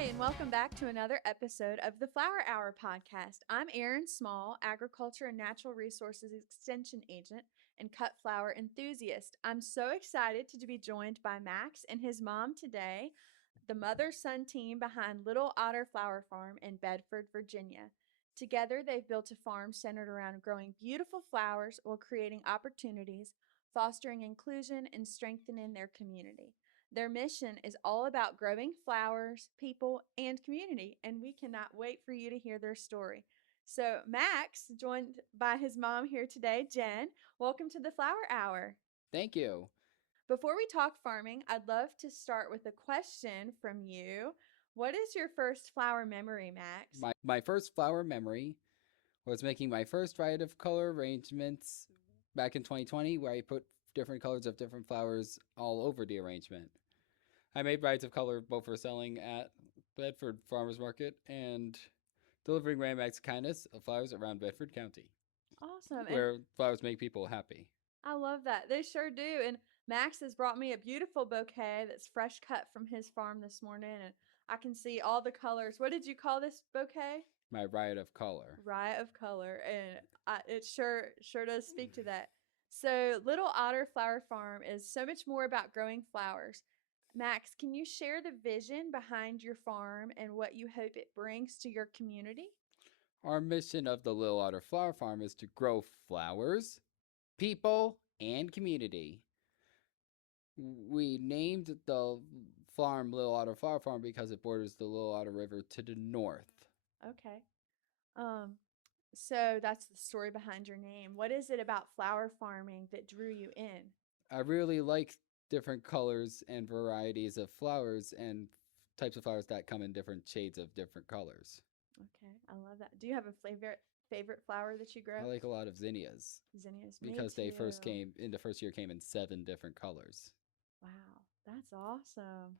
Hey, and welcome back to another episode of the Flower Hour podcast. I'm Erin Small, Agriculture and Natural Resources Extension Agent and cut flower enthusiast. I'm so excited to be joined by Max and his mom today, the mother-son team behind Little Otter Flower Farm in Bedford, Virginia. Together, they've built a farm centered around growing beautiful flowers while creating opportunities, fostering inclusion, and strengthening their community. Their mission is all about growing flowers, people, and community, and we cannot wait for you to hear their story. So, Max, joined by his mom here today, Jen, welcome to the Flower Hour. Thank you. Before we talk farming, I'd love to start with a question from you. What is your first flower memory, Max? My first flower memory was making my first variety of color arrangements back in 2020, where I put different colors of different flowers all over the arrangement. I made varieties of color both for selling at Bedford Farmers Market and delivering random acts of kindness of flowers around Bedford County, Awesome. where flowers make people happy. I love that. They sure do. And Max has brought me a beautiful bouquet that's fresh cut from his farm this morning. And I can see all the colors. What did you call this bouquet? My riot of color. Riot of color. And it sure does speak to that. So Little Otter Flower Farm is so much more about growing flowers. Max, can you share the vision behind your farm and what you hope it brings to your community? Our mission of the Little Otter Flower Farm is to grow flowers, people, and community. We named the farm Little Otter Flower Farm because it borders the Little Otter River to the north. Okay. So that's the story behind your name. What is it about flower farming that drew you in? I really like different colors and varieties of flowers and types of flowers that come in different shades of different colors. Okay, I love that. Do you have a favorite flower that you grow? I like a lot of zinnias. Zinnias. Because Me they too. the first year came in 7 different colors. Wow, that's awesome.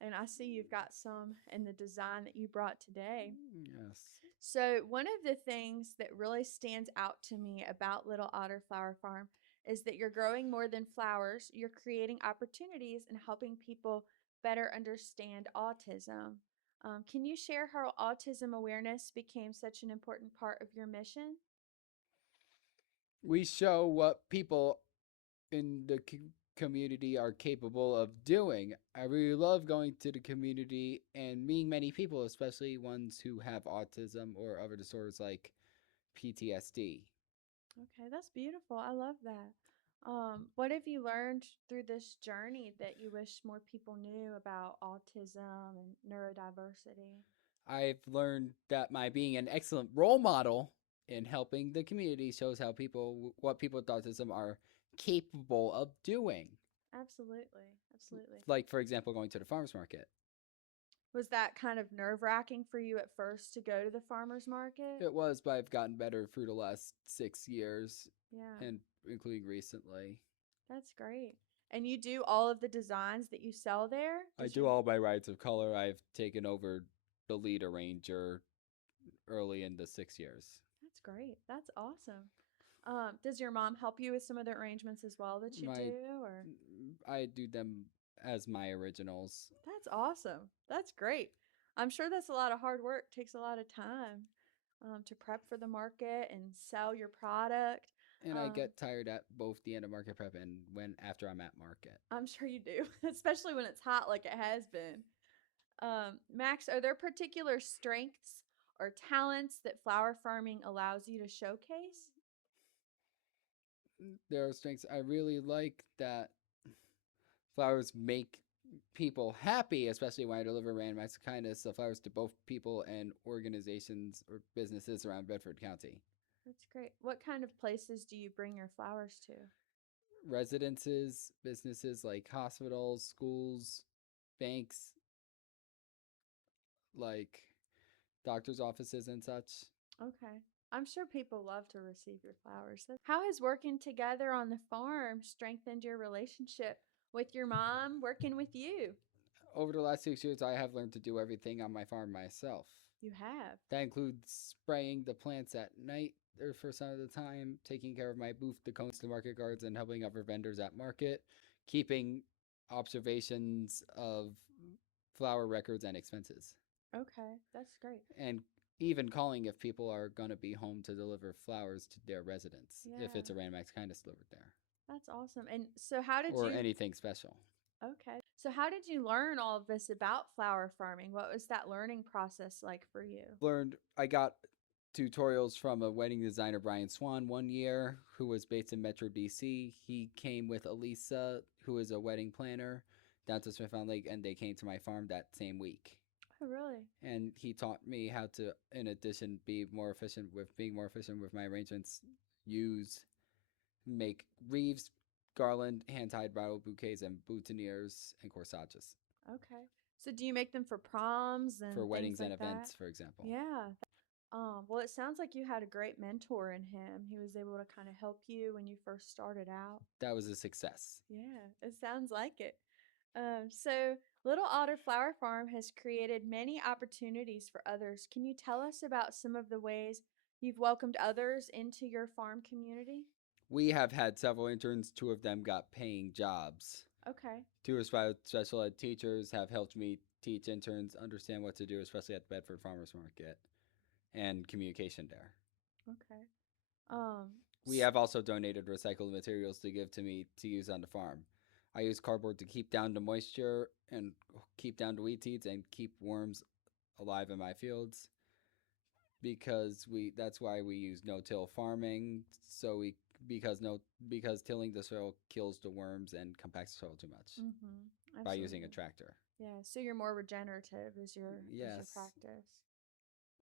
And I see you've got some in the design that you brought today. Yes. So, one of the things that really stands out to me about Little Otter Flower Farm is that you're growing more than flowers, you're creating opportunities and helping people better understand autism. Can you share how autism awareness became such an important part of your mission? We show what people in the community are capable of doing. I really love going to the community and meeting many people, especially ones who have autism or other disorders like PTSD. Okay, that's beautiful. I love that. What have you learned through this journey that you wish more people knew about autism and neurodiversity? I've learned that my being an excellent role model in helping the community shows how what people with autism are capable of doing. Absolutely. Absolutely. Like, for example, going to the farmer's market. Was that kind of nerve-wracking for you at first to go to the farmer's market? It was, but I've gotten better through the last 6 years, Yeah, and including recently. that's great. And you do all of the designs that you sell there? I do all my rights of color. I've taken over the lead arranger early in the 6 years. That's great. That's awesome. Does your mom help you with some of the arrangements as well that you do, or? I do them as my originals. That's awesome. That's great. I'm sure that's a lot of hard work. Takes a lot of time to prep for the market and sell your product. And I get tired at both the end of market prep and after I'm at market. I'm sure you do, especially when it's hot like it has been. Max, are there particular strengths or talents that flower farming allows you to showcase? There are strengths. I really like that flowers make people happy, especially when I deliver random acts of kindness of flowers to both people and organizations or businesses around Bedford County. That's great. What kind of places do you bring your flowers to? Residences, businesses like hospitals, schools, banks, like doctor's offices and such. Okay. I'm sure people love to receive your flowers. How has working together on the farm strengthened your relationship with your mom working with you? Over the last 6 years, I have learned to do everything on my farm myself. You have. That includes spraying the plants at night or for some of the time, taking care of my booth, the cones, the market guards, and helping other vendors at market, keeping observations of flower records and expenses. Okay, that's great. And even calling if people are going to be home to deliver flowers to their residents, if Yeah, it's a random acts of kindness delivered there, that's awesome. And so, how did or you? anything special. Okay, so how did you learn all of this about flower farming? What was that learning process like for you? I got tutorials from a wedding designer, Brian Swan, one year, who was based in Metro DC. He came with Elisa, who is a wedding planner, down to Smith Mountain Lake, and they came to my farm that same week. Oh, really? And he taught me how to, in addition, be more efficient with being more efficient with my arrangements. Make wreaths, garland, hand-tied bridal bouquets, and boutonnieres and corsages Okay. So, do you make them for proms for and things weddings and like that? events, for example. Yeah. Well, it sounds like you had a great mentor in him. He was able to kind of help you when you first started out. That was a success. Yeah, it sounds like it. So, Little Otter Flower Farm has created many opportunities for others. Can you tell us about some of the ways you've welcomed others into your farm community? We have had several interns. Two of them got paying jobs. Okay. Two special ed teachers have helped me teach interns understand what to do, especially at the Bedford Farmers Market and communication there. Okay. Um, We have also donated recycled materials to give to me to use on the farm. I use cardboard to keep down the moisture and keep down the weed seeds and keep worms alive in my fields that's why we use no-till farming. So we because no because tilling the soil kills the worms and compacts the soil too much by using a absolutely. tractor. Yeah. So you're more regenerative as your Yes. practice.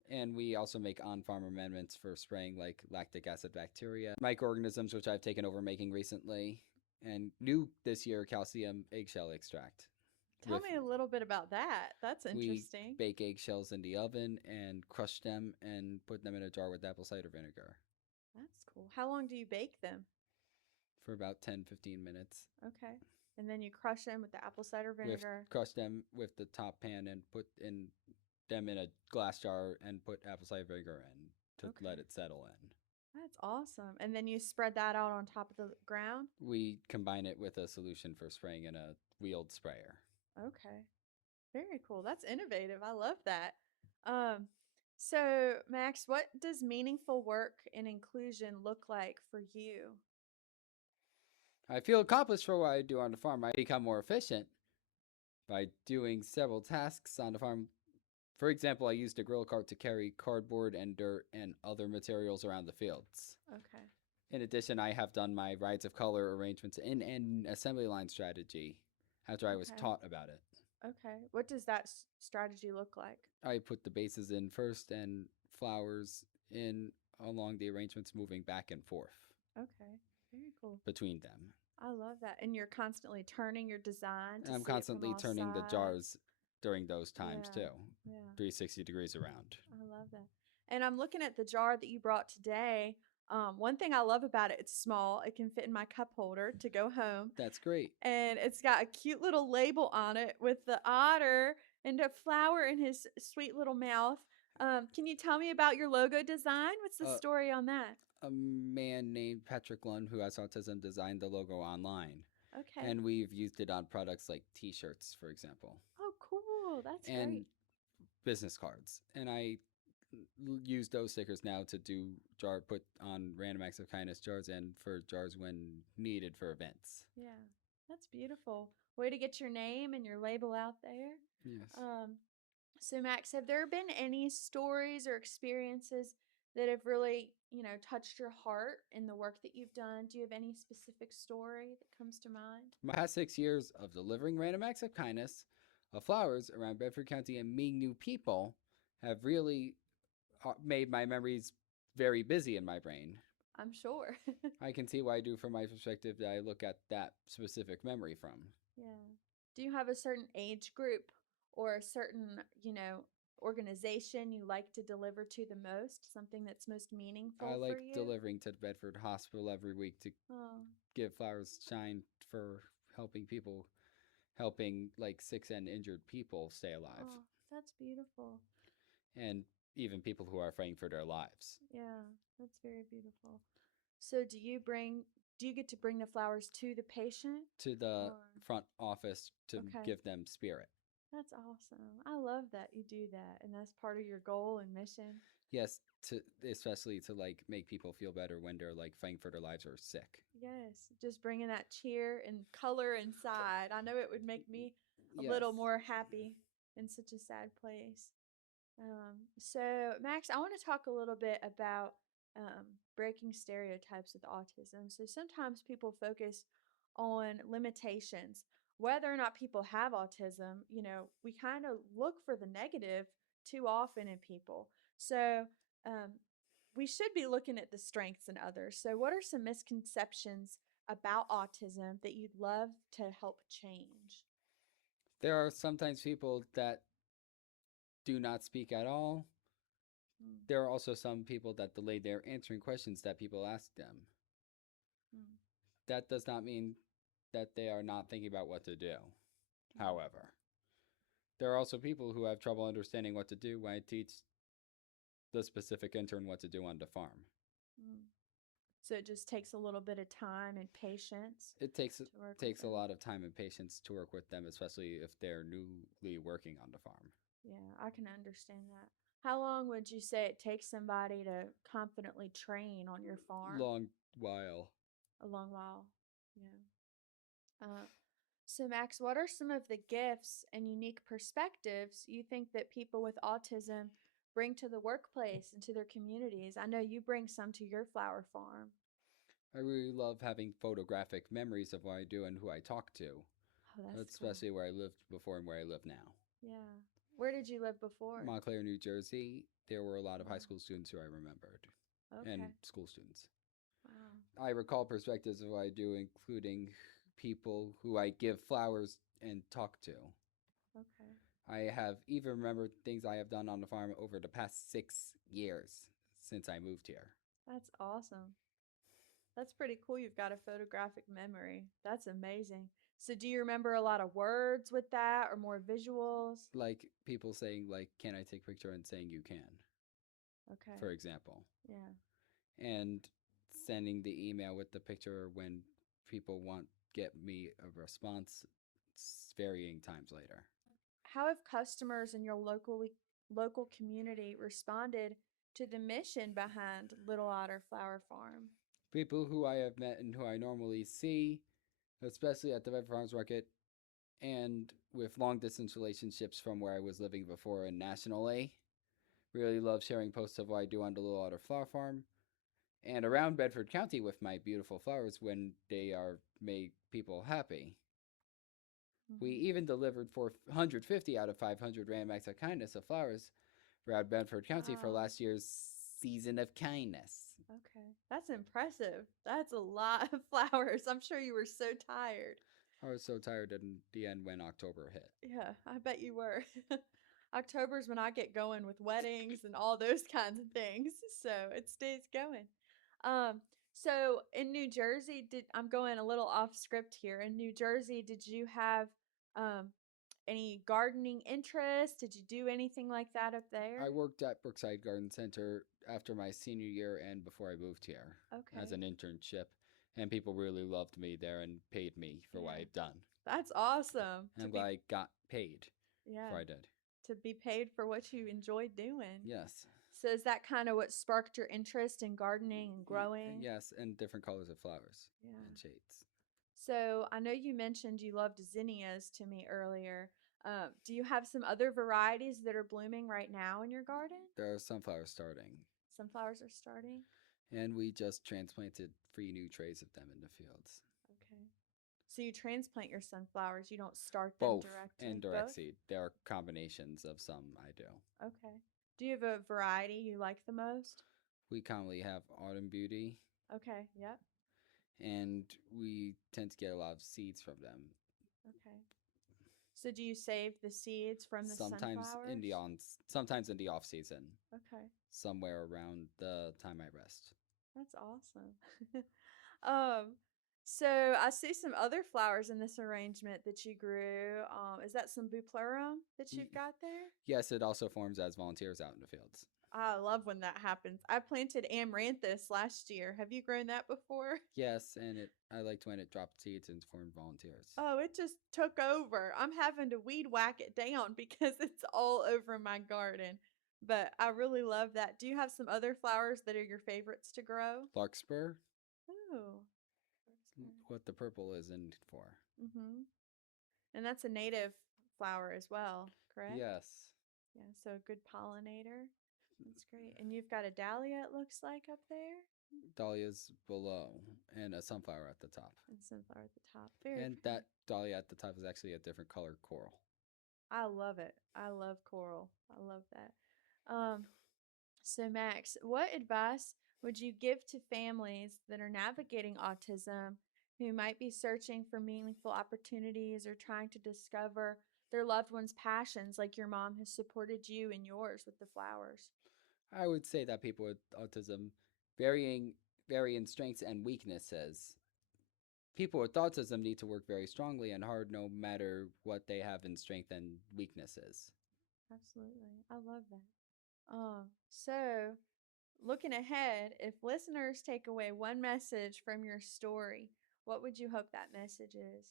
And we also make on-farm amendments for spraying like lactic acid bacteria, microorganisms, which I've taken over making recently, and new this year calcium eggshell extract. Tell With me a little bit about that. That's We interesting. bake eggshells in the oven and crush them and put them in a jar with apple cider vinegar That's cool. How long do you bake them? for about 10-15 minutes. Okay. And then you crush them with the apple cider With vinegar. Crush them with the top pan and put in them in a glass jar and put apple cider vinegar in to Okay. let it settle in. That's awesome. And then you spread that out on top of the ground? We combine it with a solution for spraying in a wheeled sprayer. Okay. Very cool. That's innovative. I love that. Um, so, Max, what does meaningful work and inclusion look like for you? I feel accomplished for what I do on the farm. I become more efficient by doing several tasks on the farm. For example, I used a grill cart to carry cardboard and dirt and other materials around the fields. Okay. In addition, I have done my rides of color arrangements in an assembly line strategy after I was Okay. taught about it. Okay. What does that strategy look like? I put the bases in first and flowers in along the arrangements, moving back and forth Okay. Very cool. between them. I love that. And you're constantly turning your design to I'm see it from constantly all turning the sides. jars during those times Yeah. too, Yeah. 360 degrees around. I love that. And I'm looking at the jar that you brought today. One thing I love about it, it's small. It can fit in my cup holder to go home. That's great. And it's got a cute little label on it with the otter and a flower in his sweet little mouth. Can you tell me about your logo design? What's the Uh, story on that? a man named Patrick Lund, who has autism, designed the logo online. Okay. And we've used it on products like t shirts, for example, Oh, cool. That's and great. business cards. And I use those stickers now to put on random acts of kindness jars and for jars when needed for events. Yeah. That's beautiful. Way to get your name and your label out there. Yes. Um, So, Max, have there been any stories or experiences that have really, touched your heart in the work that you've done? Do you have any specific story that comes to mind? My past 6 years of delivering random acts of kindness of flowers around Bedford County and meeting new people have really made my memories very busy in my brain. I'm sure. I can see why I do from my perspective that I look at that specific memory from. Yeah. Do you have a certain age group or a certain, organization you like to deliver to the most? Something that's most I meaningful for like you? delivering to the Bedford Hospital every week to Oh, give flowers shine for helping like sick and injured people stay alive, oh, that's beautiful. and even people who are fighting for their lives. Yeah, that's very beautiful. So do you get to bring the flowers to the patient? To the Or front office to okay, give them spirit. That's awesome. I love that you do that, and that's part of your goal and mission. Yes, to especially to like make people feel better when they're like fighting for their lives or sick. Yes, just bringing that cheer and color inside. I know it would make me a Yes. little more happy in such a sad place. So, Max, I want to talk a little bit about breaking stereotypes with autism. So, sometimes people focus on limitations. Whether or not people have autism, we kind of look for the negative too often in people. So, um, we should be looking at the strengths in others. So, what are some misconceptions about autism that you'd love to help change? There are sometimes people that do not speak at all. Mm, There are also some people that delay their answering questions that people ask them. mm, That does not mean that they are not thinking about what to do. mm, However, there are also people who have trouble understanding what to do when I teach the specific intern what to do on the farm. mm. So it just takes a little bit of time and patience It takes to work with takes a them. lot of time and patience to work with them, especially if they're newly working on the farm. Yeah, I can understand that. How long would you say it takes somebody to confidently train on your farm? Long while. A long while. Yeah. So, Max, what are some of the gifts and unique perspectives you think that people with autism bring to the workplace and to their communities? I know you bring some to your flower farm. I really love having photographic memories of what I do and who I talk to, Oh, that's cool. especially where I lived before and where I live now. Yeah. Where did you live before? Montclair, New Jersey, there were a lot of high Wow. school students who I remembered, and Okay. school students. Wow. I recall perspectives of what I do, including people who I give flowers and talk to. Okay. I have even remembered things I have done on the farm over the past 6 years since I moved here. That's awesome. That's pretty cool. You've got a photographic memory. That's amazing. So, do you remember a lot of words with that or more visuals? Like people saying, like, can I take a picture and saying you can, Okay. for example. Yeah. And sending the email with the picture when people want get me a response varying times later. How have customers in your local community responded to the mission behind Little Otter Flower Farm? People who I have met and who I normally see, especially at the Red Farms Market, and with long distance relationships from where I was living before in nationally, really love sharing posts of what I do on the Little Otter Flower Farm and around Bedford County with my beautiful flowers when they are make people happy. We Mm-hmm. even delivered 450 out of 500 random acts of kindness of flowers around Bedford County for Wow. last year's season of kindness. Okay. That's impressive. That's a lot of flowers. I'm sure you were so tired. I was so tired in the end when October hit. Yeah, I bet you were. October's when I get going with weddings and all those kinds of things. So it stays going. Um, so in New Jersey, did I'm going a little off script here. In New Jersey, did you have um any gardening interest? Did you do anything like that up there? I worked at Brookside Garden Center after my senior year and before I moved here as Okay. an internship, and people really loved me there and paid me for what Yeah. I've done. That's awesome And to I'm be glad I got paid yeah, before I did. to be paid for what you enjoyed doing. Yes. So is that kind of what sparked your interest in gardening and growing? Yes, and different colors of flowers Yeah. and shades. So I know you mentioned you loved zinnias to me earlier. Do you have some other varieties that are blooming right now in your garden? There are sunflowers starting, Sunflowers are starting. and we just transplanted 3 new trays of them in the fields. Okay. So you transplant your sunflowers, you don't start them Both and directly. direct Both? seed. There are combinations of some I do. Okay. Do you have a variety you like the most? We commonly have autumn beauty, Okay. Yep. and we tend to get a lot of seeds from them. Okay. So do you save the seeds from the sunflowers? Sometimes in the off season, Okay. somewhere around the time I rest. That's awesome. um, so I see some other flowers in this arrangement that you grew. Is that some bupleurum that Y- you've got there? yes, it also forms as volunteers out in the fields. I love when that happens. I planted amaranthus last year. Have you grown that before? Yes, and I liked when it dropped seeds and formed volunteers. Oh, it just took over. I'm having to weed whack it down because it's all over my garden. But I really love that. Do you have some other flowers that are your favorites to grow? Larkspur, Oh, what the purple is in for. mm-hmm. And that's a native flower as well, correct? Yes, Yeah, so a good pollinator. That's great. And you've got a dahlia, it looks like, up there, dahlias below and a sunflower at the top. and sunflower at the top. Very And pretty. that dahlia at the top is actually a different color coral. I love it. I love coral. I love that. So Max, what advice would you give to families that are navigating autism who might be searching for meaningful opportunities or trying to discover their loved one's passions like your mom has supported you and yours with the flowers? I would say that people with autism, varying vary in strengths and weaknesses. People with autism need to work very strongly and hard no matter what they have in strength and weaknesses. Absolutely. I love that. So looking ahead, if listeners take away one message from your story, what would you hope that message is?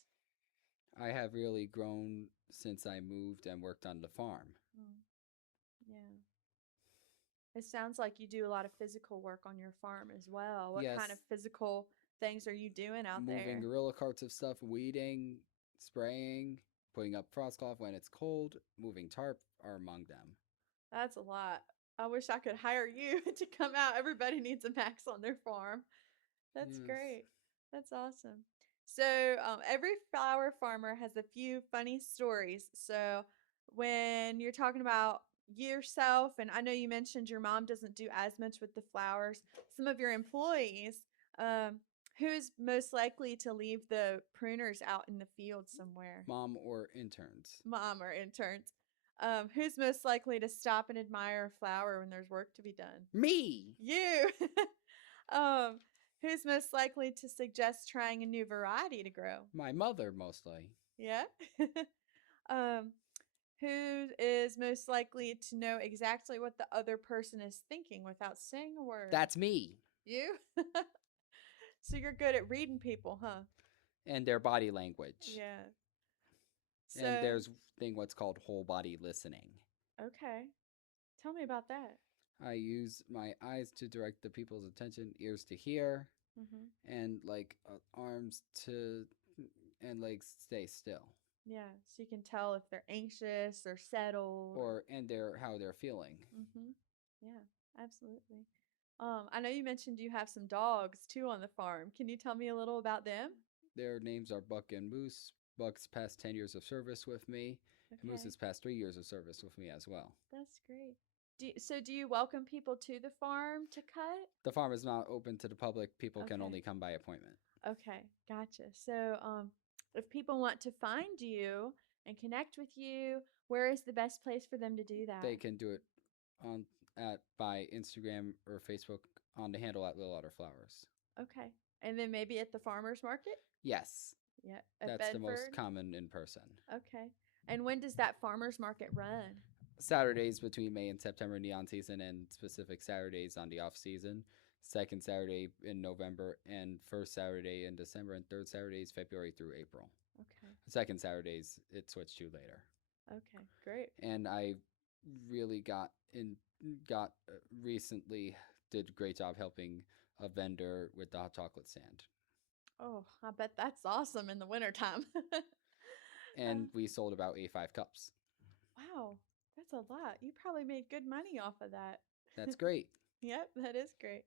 I have really grown since I moved and worked on the farm. Mm, yeah. It sounds like you do a lot of physical work on your farm as well. What kind of Yes, physical things are you doing out moving there? gorilla carts of stuff, weeding, spraying, putting up frost cloth when it's cold, moving tarp are among them. That's a lot. I wish I could hire you to come out. Everybody needs a Max on their farm. That's Yes. great. That's awesome. So, every flower farmer has a few funny stories. So, when you're talking about yourself, and I know you mentioned your mom doesn't do as much with the flowers, some of your employees, um, who's most likely to leave the pruners out in the field somewhere? Mom or interns. Mom or interns. Who's most likely to stop and admire a flower when there's work to be done? Me! You. um, who's most likely to suggest trying a new variety to grow? My mother, mostly. Yeah. um, who is most likely to know exactly what the other person is thinking without saying a word? That's me. You. So you're good at reading people, huh? And their body language. Yeah. And So, there's thing what's called whole body listening. okay. Tell me about that. I use my eyes to direct the people's attention, ears to hear, Mm-hmm. and arms to and legs stay still, Yeah. So you can tell if they're anxious or settled. or and their how they're feeling. Mm-hmm. Yeah, absolutely. I know you mentioned you have some dogs too on the farm. Can you tell me a little about them? Their names are Buck and Moose. Buck's past 10 years of service with me, and Okay, Moose's past 3 years of service with me as well. that's great. Do you welcome people to the farm to cut? The farm is not open to the public. People can Okay, only come by appointment. okay, gotcha. So, if people want to find you and connect with you, where is the best place for them to do that? They can do it on at by Instagram or Facebook on the handle at Little Otter Flowers. Okay, and then maybe at the farmers market? Yes, Yeah, at that's the most Bedford? common in person. Okay. And when does that farmers market run? Saturdays between May and September in the on season, and specific Saturdays on the off season. Second Saturday in November, and first Saturday in December, and third Saturdays February through April. Okay. Second Saturdays it switched to later. Okay. Great. And I really got recently did a great job helping a vendor with the hot chocolate stand. Oh, I bet that's awesome in the wintertime. And we sold about 85 cups. Wow, that's a lot. You probably made good money off of that. That's great. Yep, that is great.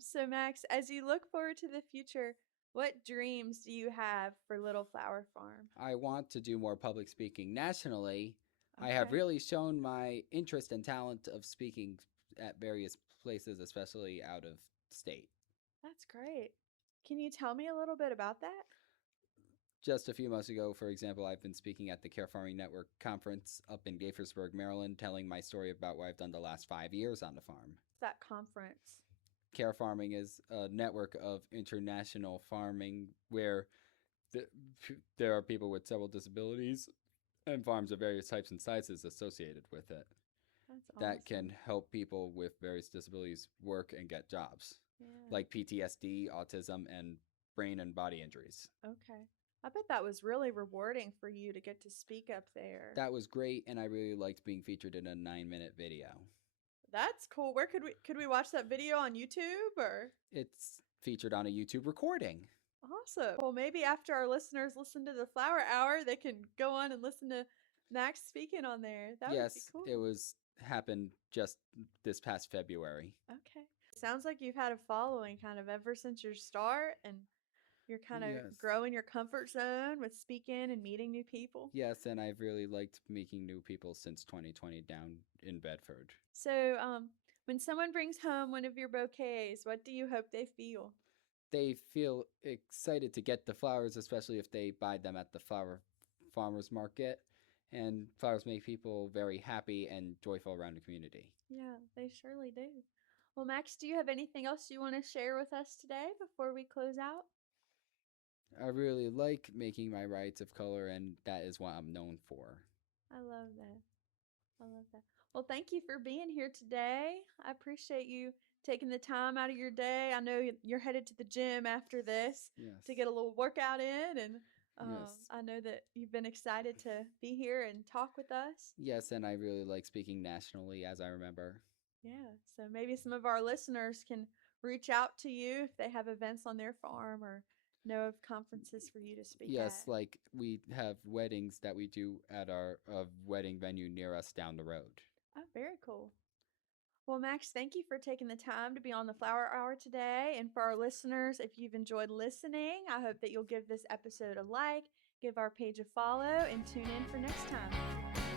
So Max, as you look forward to the future, what dreams do you have for Little Flower Farm? I want to do more public speaking nationally. I have Okay, really shown my interest and talent of speaking at various places, especially out of state. that's great. Can you tell me a little bit about that? Just a few months ago, for example, I've been speaking at the Care Farming Network conference up in Gaithersburg, Maryland, telling my story about what I've done the last 5 years on the farm. That conference. Care Farming is a network of international farming where there are people with several disabilities and farms of various types and sizes associated with it. That's that can awesome. help people with various disabilities work and get jobs, Yeah. like PTSD, autism, and brain and body injuries. Okay. I bet that was really rewarding for you to get to speak up there. That was great, and I really liked being featured in a 9-minute video. That's cool. Where could we watch that video on YouTube or? It's featured on a YouTube recording. Awesome. Well, maybe after our listeners listen to the Flower Hour, they can go on and listen to Max speaking on there. That would be Yes, it cool. was happened just this past February. Okay. Sounds like you've had a following kind of ever since your start, and you're kind of Yes. growing your comfort zone with speaking and meeting new people. Yes, and I've really liked meeting new people since 2020 down in Bedford. So, when someone brings home one of your bouquets, what do you hope they feel? They feel excited to get the flowers, especially if they buy them at the flower farmers market. And flowers make people very happy and joyful around the community. Yeah, they surely do. Well, Max, do you have anything else you want to share with us today before we close out? I really like making my rides of color, and that is what I'm known for. I love that. I love that. Well, thank you for being here today. I appreciate you taking the time out of your day. I know you're headed to the gym after this Yes. to get a little workout in, and Yes. I know that you've been excited to be here and talk with us. Yes, and I really like speaking nationally, as I remember. Yeah, so maybe some of our listeners can reach out to you if they have events on their farm or know of conferences for you to speak Yes, at. like we have weddings that we do at our wedding venue near us down the road. Oh, very cool. Well, Max, thank you for taking the time to be on the Flower Hour today. And for our listeners, if you've enjoyed listening, I hope that you'll give this episode a like, give our page a follow, and tune in for next time.